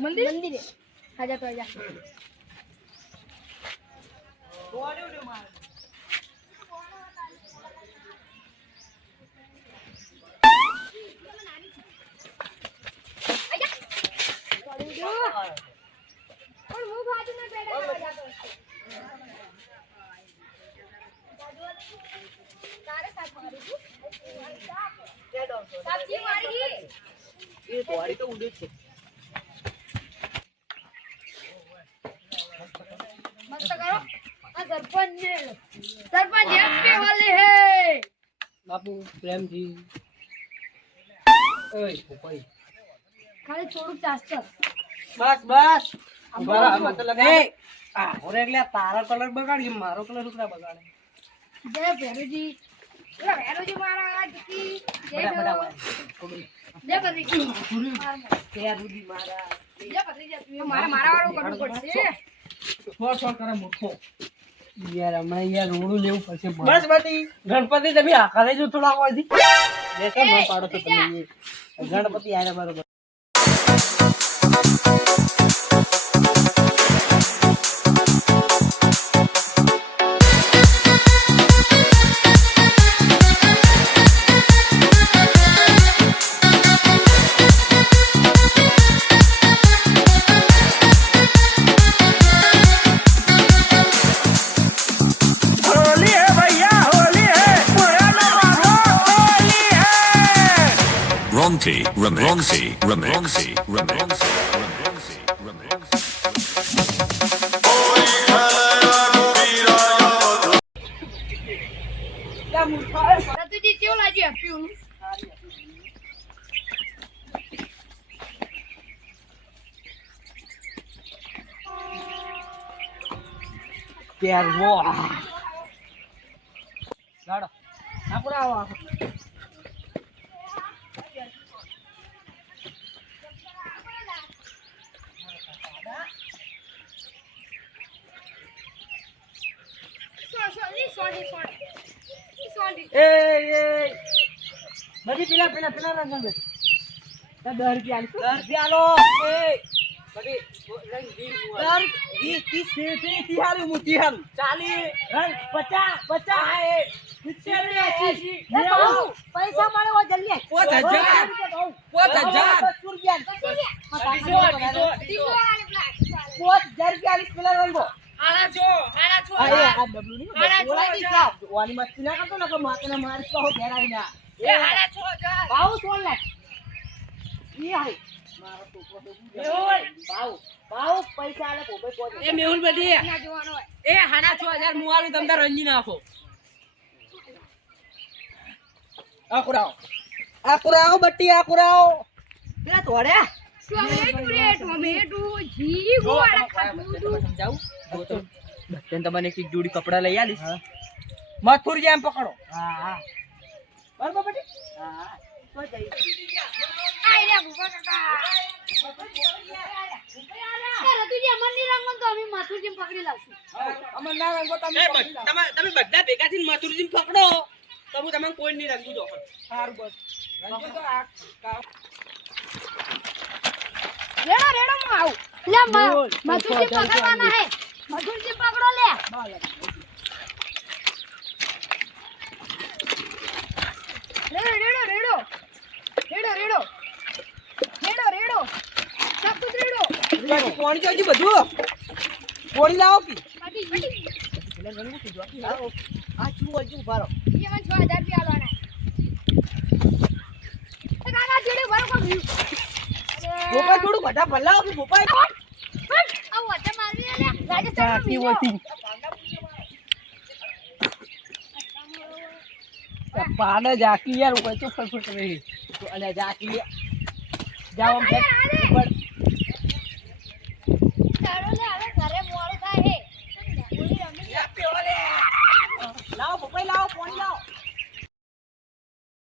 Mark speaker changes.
Speaker 1: મંદિર? મંદિરે. હાજા તો જા પણ હું ખાતું ના પેડા તારે સાથ મારું છું સાચી મારી
Speaker 2: એ તોડી તો ઉડે છે.
Speaker 1: મસ્ત કરો. આ સરપંચ ને સરપંચ હેપી હોલી હે.
Speaker 2: બાપુ પ્રેમજી ઓય પોપાઈ
Speaker 1: ખાલી થોડુંક ચાસ
Speaker 2: બસ બસ. ઊભા આમાં તો આ હોરે એટલે તારો કલર બગાડી મારો કલર ઉકરા બગાડે?
Speaker 1: જય ભેરુજી. જય ભેરુજી મહારાજ કી. જય
Speaker 2: ભેરુજી.
Speaker 1: જય ભેરુજી.
Speaker 2: જય ભેરુજી મારા
Speaker 1: જય ભેરુજી. મારા મારા વાળું કરવું પડશે.
Speaker 2: છોડ છો કરે મૂર્ખો. યાર હમણાં યાર રોડું લેવું પડશે બસ બધી ગણપતિ તમે આખા થોડા જે કેમ પાડો છો તમે. ગણપતિ આયા બરોબર.
Speaker 3: Ramonti,
Speaker 1: Ramonti, Ramonti, Ramonti. Tá tudo
Speaker 2: de seu lado, é filho. Quero
Speaker 1: voar. Nada. Tá por
Speaker 2: lá, ó. બધી પેલા પેલા પેલા રંગ દે દસ રૂપિયા દસ રૂપિયા નેવું
Speaker 1: પૈસા મળે જલ્દી
Speaker 2: પાંચ હજાર. પાંચ હજાર. બસો રૂપિયા
Speaker 1: ત્રીસો વાળી પ્લાટ
Speaker 2: પાંચ હજાર રૂપિયા પેલા રંગો. મસ્તી ના કરતો ને ઘેરાઈ ભાવ સોળ લાખ મારો છોકરો
Speaker 1: મેહુલ.
Speaker 2: ભાવ ભાવ પૈસા આલે કોબે કોજે
Speaker 4: એ મેહુલ બધી.
Speaker 1: ના જોવાનો હોય.
Speaker 4: એ હાડા છ હજાર હું આલું તમ તાર રંજી નાખો.
Speaker 2: આ કુરાઓ આ કુરાઓ બટ્ટી આ કુરાઓ પેલા તોડ્યા
Speaker 1: જી
Speaker 4: જો તમને એક જોડી કપડા લઈ આલીશ. મથુર જેમ પકડો.
Speaker 2: હા હા. બરાબર હા હા. તો જઈ
Speaker 1: આઈ રે ભૂપા કાકા એ રતુજી અમરની રંગમાં તો અમે માથુજી પકડી લાવશું.
Speaker 2: અમર ના રંગો તમે
Speaker 4: બધા ભેગા થઈને પકડો. તો હું તમને કોઈ નહીં રંગું દો
Speaker 2: સારું બસ. રંગો તો આ કા-
Speaker 1: રેડો રેડો હું આવું. લે. માથુજી પકડવાના હે. માથુજી પકડો લે. રેડો રેડો રેડો. રેડો રેડો. રેડો રેડો. સબ કુછ રેડો
Speaker 2: પોણી જોજી બધું? પોણી લાવો
Speaker 1: પાટી
Speaker 2: પેલા રંગો કીધું આ શું હજુ ઊભા રહો
Speaker 1: એ મને 6000 રૂપિયા આલવાના કાકા જોડે ભરો કો
Speaker 2: બધા ભલા કે ભોપાઈ
Speaker 1: આ મારવી રાજસ્થાન
Speaker 2: હોતી પાડે જાકી યાર કોઈ તો ફરફર કરે તો અલે જાકી જાવ આમ. ઉપર.